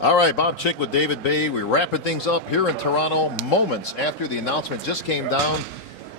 All right, Bob Chick with David Baye. We're wrapping things up here in Toronto moments after the announcement just came down.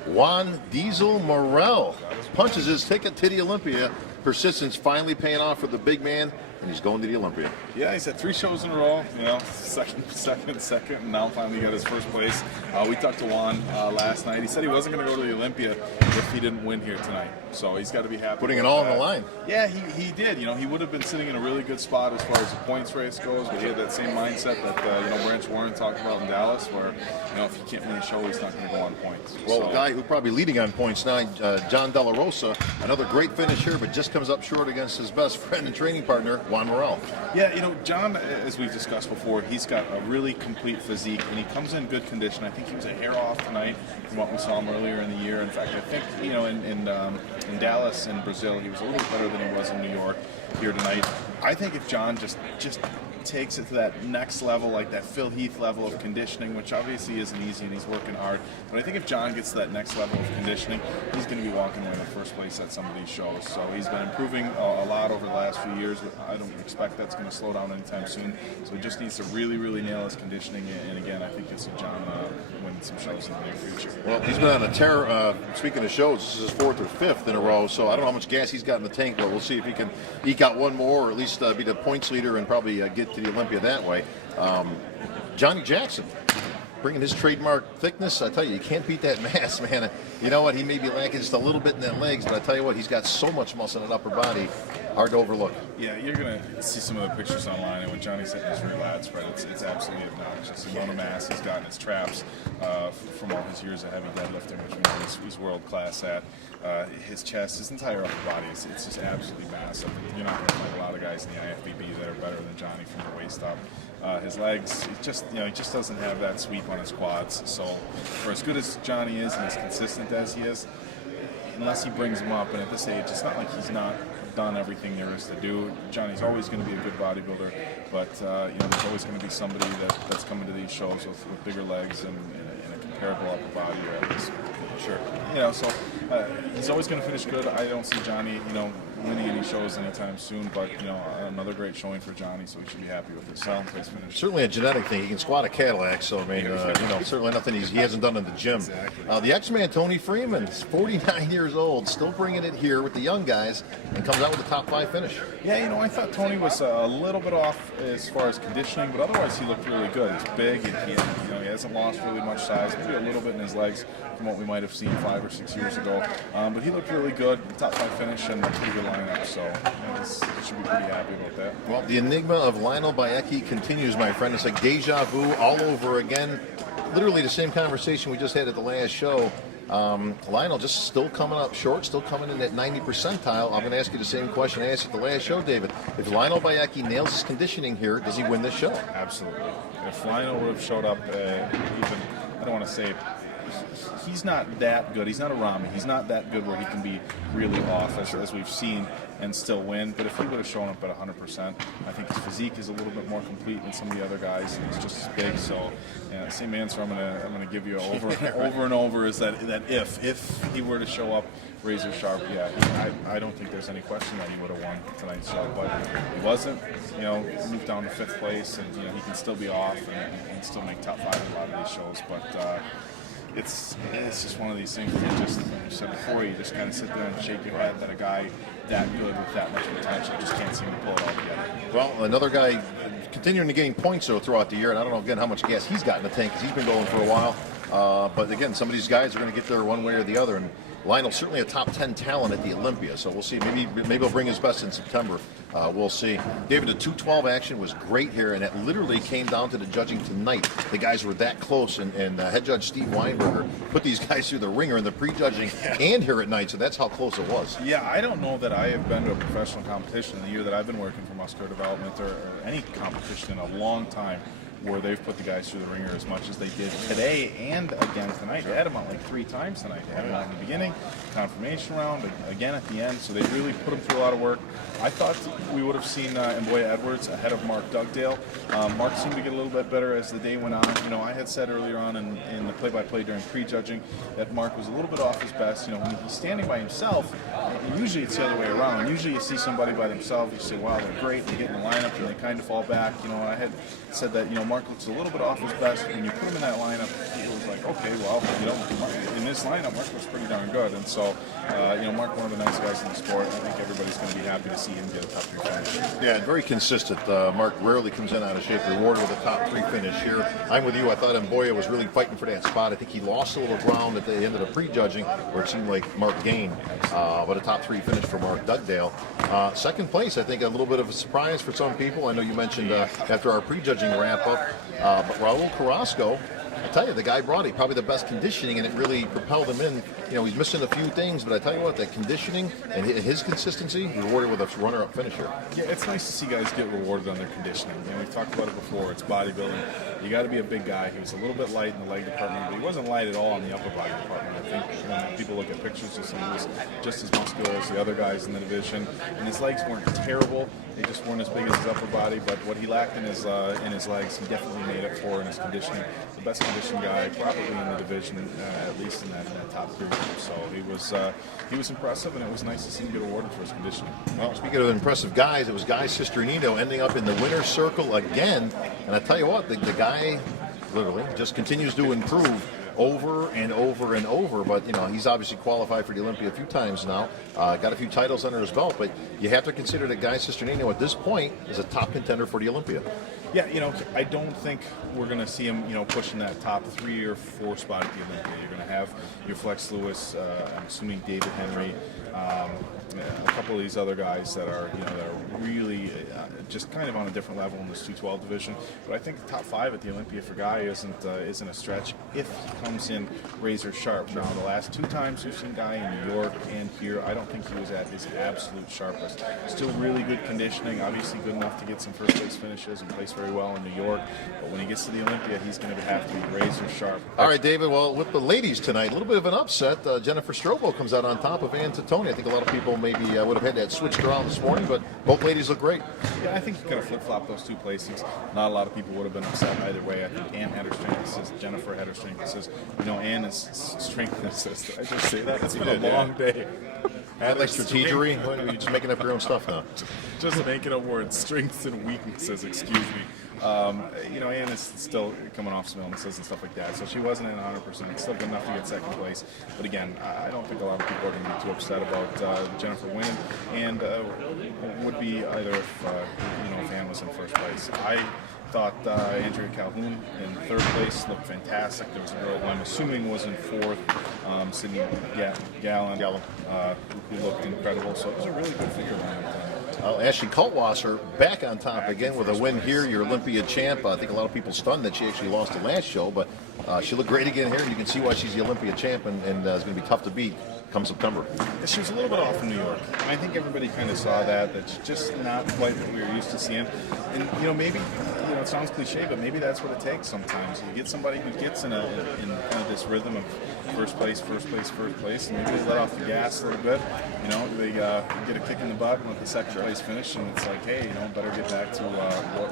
Juan Diesel Morel punches his ticket to the Olympia. Persistence finally paying off for the big man, and he's going to the Olympia. Yeah, he's had 3 shows in a row, second, and now finally got his first place. We talked to Juan last night. He said he wasn't going to go to the Olympia if he didn't win here tonight. So he's got to be happy. Putting it all on the line. Yeah, he did. He would have been sitting in a really good spot as far as the points race goes, but he had that same mindset that Branch Warren talked about in Dallas, where if he can't win a show, he's not going to go on points. Well, the guy who's probably leading on points now, John Delarosa, another great finish here, but just comes up short against his best friend and training partner, Juan Morel. Yeah, John, as we've discussed before, he's got a really complete physique, and he comes in good condition. I think he was a hair off tonight from what we saw him earlier in the year. In fact, I think, in Dallas and Brazil, he was a little better than he was in New York here tonight. I think if John just takes it to that next level, like that Phil Heath level of conditioning, which obviously isn't easy and he's working hard, but I think if John gets to that next level of conditioning, he's going to be walking away in the first place at some of these shows. So he's been improving a lot over the last few years. I don't expect that's going to slow down anytime soon. So he just needs to really, really nail his conditioning. And again, I think you'll see John win some shows in the near future. Well, he's been on a tear. Speaking of shows, this is his 4th or 5th in a row. So I don't know how much gas he's got in the tank, but we'll see if he can eke out one more, or at least be the points leader and probably get to the Olympia that way. Jung Jackson, bringing his trademark thickness. I tell you can't beat that mass, man. You know what? He may be lacking just a little bit in that legs, but I tell you what, he's got so much muscle in that upper body. Hard to overlook. Yeah, you're going to see some of the pictures online, and when Johnny's hitting his real ad spread, it's absolutely obnoxious. The amount of mass he's got in his traps from all his years of heavy deadlifting, which means he's world class at. His chest, his entire upper body, it's just absolutely massive. You're not going to find a lot of guys in the IFBB that are better than Johnny from the waist up. His legs, he just doesn't have that sweep on his quads. So for as good as Johnny is and as consistent as he is, unless he brings him up, and at this age, it's not like he's not done everything there is to do. Johnny's always going to be a good bodybuilder, but there's always going to be somebody that's coming to these shows with bigger legs and a comparable upper body, or at least sure. So he's always going to finish good. I don't see Johnny, winning any shows anytime soon, but another great showing for Johnny, so we should be happy with his second place finish. Certainly a genetic thing. He can squat a Cadillac, so I mean, certainly nothing he hasn't done in the gym. Exactly. The X-Man Tony Freeman is 49 years old, still bringing it here with the young guys, and comes out with a top 5 finish. Yeah, I thought Tony was a little bit off as far as conditioning, but otherwise he looked really good. He's big, and he hasn't lost really much size, maybe a little bit in his legs from what we might have seen 5 or 6 years ago. But he looked really good, top 5 finish, and a pretty good lineup, so he should be pretty happy about that. Well, the enigma of Lionel Baye continues, my friend. It's like deja vu all over again. Literally the same conversation we just had at the last show. Lionel just still coming up short, still coming in at 90 percentile. I'm going to ask you the same question I asked at the last show, David. If Lionel Baye nails his conditioning here, does he win this show? Absolutely. If Lionel would have showed up even, I don't want to say he's not that good. He's not a Rami. He's not that good where he can be really off, as we've seen, and still win. But if he would have shown up at 100%, I think his physique is a little bit more complete than some of the other guys, and he's just as big. So, same answer I'm gonna give you over and over is that if he were to show up razor sharp, I don't think there's any question that he would have won tonight's show. But he wasn't. Moved down to 5th place, and he can still be off and still make top 5 in a lot of these shows. But it's just one of these things where like you said before, you just kind of sit there and shake your head that a guy that good with that much potential just can't seem to pull it all together. Well, another guy continuing to gain points throughout the year, and I don't know again how much gas he's got in the tank because he's been going for a while. But again, some of these guys are going to get there one way or the other, and Lionel's certainly a top 10 talent at the Olympia, so we'll see. Maybe he'll bring his best in September. We'll see. David, the 212 action was great here, and it literally came down to the judging tonight. The guys were that close, and head judge Steve Weinberger put these guys through the ringer in the pre-judging and here at night, so that's how close it was. Yeah, I don't know that I have been to a professional competition in the year that I've been working for Muscular Development or any competition in a long time where they've put the guys through the ringer as much as they did today and again tonight. They had them out like 3 times tonight. They had them out in the beginning, confirmation round, again at the end. So they really put them through a lot of work. I thought we would have seen Mboya Edwards ahead of Mark Dugdale. Mark seemed to get a little bit better as the day went on. You know, I had said earlier on in the play-by-play during pre-judging that Mark was a little bit off his best. You know, when he's standing by himself, usually it's the other way around. Usually you see somebody by themselves, you say, wow, they're great, they get in the lineup and they kind of fall back. You know, I had said that, you know, Mark looks a little bit off his best. When you put him in that lineup, it was like, okay, well, you know, in this lineup, Mark looks pretty darn good. And so, you know, Mark, one of the nice guys in the sport. I think everybody's going to be happy to see him get a top 3 finish. Yeah, very consistent. Mark rarely comes in out of shape, rewarded with a top 3 finish here. I'm with you. I thought Mboya was really fighting for that spot. I think he lost a little ground at the end of the pre-judging, where it seemed like Mark gained, but a top 3 finish for Mark Dugdale. Second place, I think a little bit of a surprise for some people. I know you mentioned after our pre-judging wrap-up, but Raul Carrasco, I tell you, the guy brought it, probably the best conditioning, and it really propelled him in. You know, he's missing a few things, but I tell you what, that conditioning and his consistency, rewarded with a runner-up finish here. Yeah, it's nice to see guys get rewarded on their conditioning. You know, we've talked about it before. It's bodybuilding. You got to be a big guy. He was a little bit light in the leg department, but he wasn't light at all in the upper body department. I think when people look at pictures, you see he was just as muscular as the other guys in the division, and his legs weren't terrible. They just weren't as big as his upper body, but what he lacked in his legs, he definitely made up for in his conditioning. The best conditioned guy probably in the division, at least in that top 3 group. So he was impressive, and it was nice to see him get awarded for his conditioning. Well, speaking of impressive guys, it was Guy Cicherillo ending up in the winner's circle again, and I tell you what, the guy literally just continues to improve over and over and over. But you know, he's obviously qualified for the Olympia a few times now, got a few titles under his belt, but you have to consider that Guy Cicherillo at this point is a top contender for the Olympia. Yeah, you know, I don't think we're going to see him, you know, pushing that top 3 or 4 spot at the Olympia. You're going to have your Flex Lewis, I'm assuming David Henry, a couple of these other guys that are, you know, that are really just kind of on a different level in this 212 division. But I think the top 5 at the Olympia for Guy isn't a stretch if he comes in razor sharp. Now, the last 2 times we've seen Guy in New York and here, I don't think he was at his absolute sharpest. Still really good conditioning, obviously good enough to get some first place finishes and place very well in New York. But when he gets to the Olympia, he's going to have to be razor sharp. All right, David. Well, with the ladies tonight, a little bit of an upset. Jennifer Strobo comes out on top of Ann Titoni. I think a lot of people maybe would have had that switched around this morning, but both ladies look great. Yeah, I think you kind of flip-flop those 2 placings. Not a lot of people would have been upset either way. I think Ann had her strength assist, Jennifer had her strength assist. You know, Ann is strength assist. Did I just say that? It's been a long day. Add like strategery. You're just making up your own stuff now. Just making up words. Strengths and weaknesses, excuse me. You know, Ann is still coming off some illnesses and stuff like that, so she wasn't in 100%. Still good enough to get second place. But again, I don't think a lot of people are going to be too upset about Jennifer winning, and would be either if you know, if Ann was in first place. I thought Andrea Calhoun in 3rd place looked fantastic. There was a girl who I'm assuming was in 4th, Sydney Gallen, who looked incredible. So it was a really good figure lineup. Ashley Kaltwasser back on top again with a win here, your Olympia champ. I think a lot of people stunned that she actually lost the last show, but she looked great again here, and you can see why she's the Olympia champ, and it's going to be tough to beat come September. She was a little bit off in New York. I think everybody kind of saw that she's just not quite what we were used to seeing. And, you know, maybe, you know, it sounds cliche, but maybe that's what it takes sometimes. You get somebody who gets in kind of this rhythm of first place, and maybe they let off the gas a little bit. You know, they get a kick in the butt with the second place finish, and it's like, hey, you know, better get back to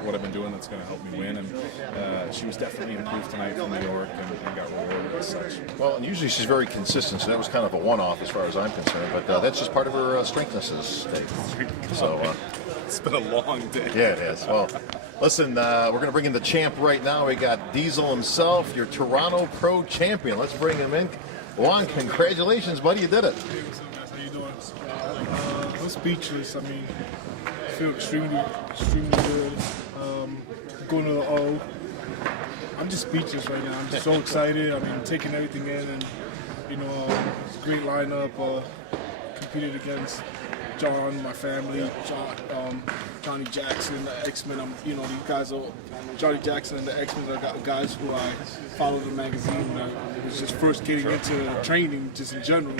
what I've been doing that's going to help me win. And she was definitely improved tonight from New York and got rewarded as such. Well, and usually she's very consistent, so that was kind of a one-off as far as I'm concerned, but that's just part of her strengthness. So it's been a long day. Yeah, it is. Well, listen, we're going to bring in the champ right now. We got Diesel himself, your Toronto Pro champion. Let's bring him in. Juan, congratulations, buddy. You did it. How you doing? I'm speechless. I mean, I feel extremely good. Going to the O. I'm just speechless right now. I'm just so excited. I mean, taking everything in, and you know, it's a great lineup. Competed against John, my family, Johnny Jackson, the X-Men. You know, these guys are Johnny Jackson and the X-Men are guys who I followed in the magazine. I was just first getting into training, just in general,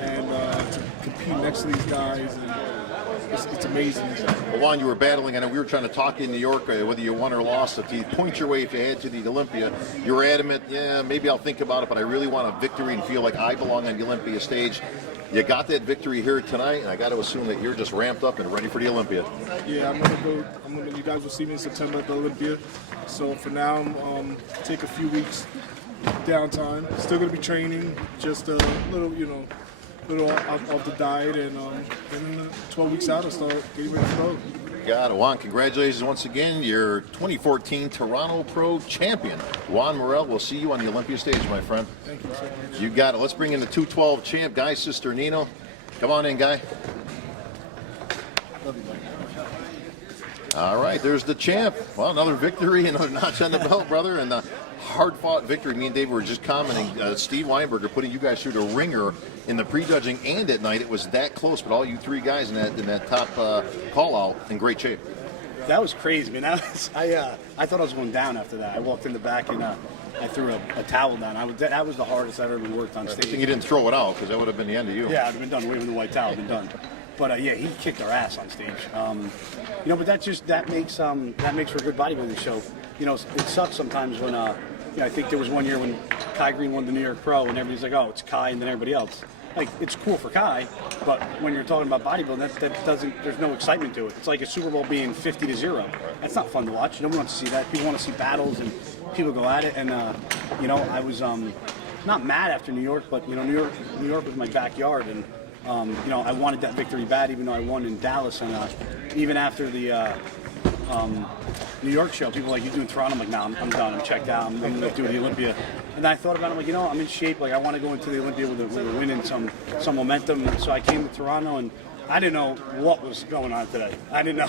and to compete next to these guys and it's amazing. Well, Juan, you were battling. I know we were trying to talk in New York, whether you won or lost. If you point your way if you had to the Olympia, you were adamant, yeah, maybe I'll think about it, but I really want a victory and feel like I belong on the Olympia stage. You got that victory here tonight, and I got to assume that you're just ramped up and ready for the Olympia. Yeah, you guys will see me in September at the Olympia. So for now, I'm take a few weeks downtime. Still gonna be training, just a little, little off the diet, and then 12 weeks out, I'll start getting ready to go. Got it. Juan, congratulations once again. You're 2014 Toronto Pro champion. Juan Morel, we'll see you on the Olympia stage, my friend. Thank you so much. You got it. Let's bring in the 212 champ, Guy Cisternino. Come on in, Guy. Love you, buddy. All right, there's the champ. Well, another victory, another notch on the belt, brother, and a hard-fought victory. Me and David were just commenting. Steve Weinberger putting you guys through the ringer in the prejudging and at night. It was that close, but all you three guys in that top call-out in great shape. That was crazy, man. I thought I was going down after that. I walked in the back and I threw a towel down. That was the hardest I've ever worked on I stage. think you didn't throw it out because that would have been the end of you. Yeah, I'd have been done waving the white towel. I'd been done. But yeah, he kicked our ass on stage. But that makes for a good bodybuilding show. It sucks sometimes when I think there was one year when Kai Green won the New York Pro and everybody's like, oh, it's Kai and then everybody else. Like, it's cool for Kai, but when you're talking about bodybuilding, that doesn't. There's no excitement to it. It's like a Super Bowl being 50-0. That's not fun to watch. Nobody wants to see that. People want to see battles and people go at it. And I was not mad after New York, but New York was my backyard, and I wanted that victory bad, even though I won in Dallas. And even after the New York show, people were like, you doing Toronto? I'm like, nah, I'm done. I'm checked out. I'm going to do the Olympia. And I thought about it. I'm like, I'm in shape. Like, I want to go into the Olympia with a win and some momentum. So I came to Toronto, and I didn't know what was going on today. I didn't know.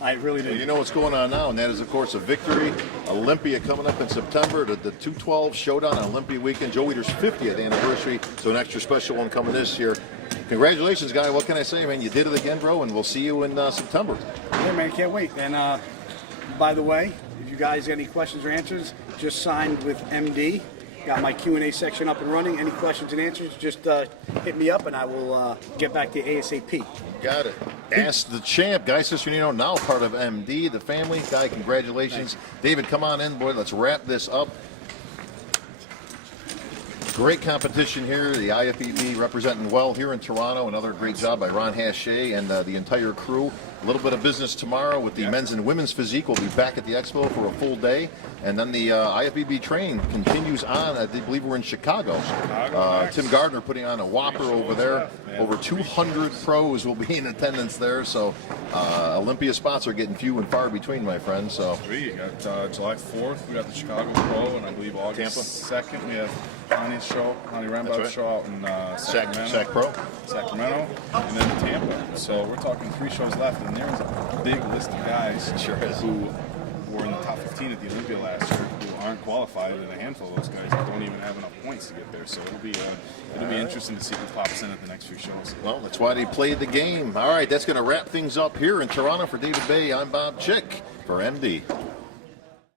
I really didn't. Well, you know what's going on now, and that is, of course, a victory. Olympia coming up in September, the 212 Showdown on Olympia weekend. Joe Weider's 50th anniversary, so an extra special one coming this year. Congratulations, Guy. What can I say, man? You did it again, bro, and we'll see you in September. Yeah, man, can't wait. And by the way, if you guys got any questions or answers, just signed with MD. Got my Q&A section up and running. Any questions and answers, just hit me up and I will get back to you ASAP. Got it. Ask the champ, Guy Cisternino, now part of MD, the family. Guy, congratulations. Thanks. David, come on in, boy. Let's wrap this up. Great competition here. The IFBB representing well here in Toronto. Another great job by Ron Hache and the entire crew. A little bit of business tomorrow with the men's and women's physique. We'll be back at the expo for a full day. And then the IFBB train continues on. I believe we're in Chicago. Tim Gardner putting on a whopper over there. Over 200 pros will be in attendance there. So Olympia spots are getting few and far between, my friends. So You got July 4th, we got the Chicago Pro, and I believe August 2nd, we have Hani Rambaugh's show out in Sacramento. Sac Pro. Sacramento, and then Tampa. So we're talking 3 shows left, and there's a big list of guys who were in the top 15 at the Olympia last year who aren't qualified, and a handful of those guys don't even have enough points to get there. So it'll be interesting to see who pops in at the next few shows. Well, that's why they played the game. All right, that's going to wrap things up here in Toronto. For David Baye, I'm Bob Chick for MD.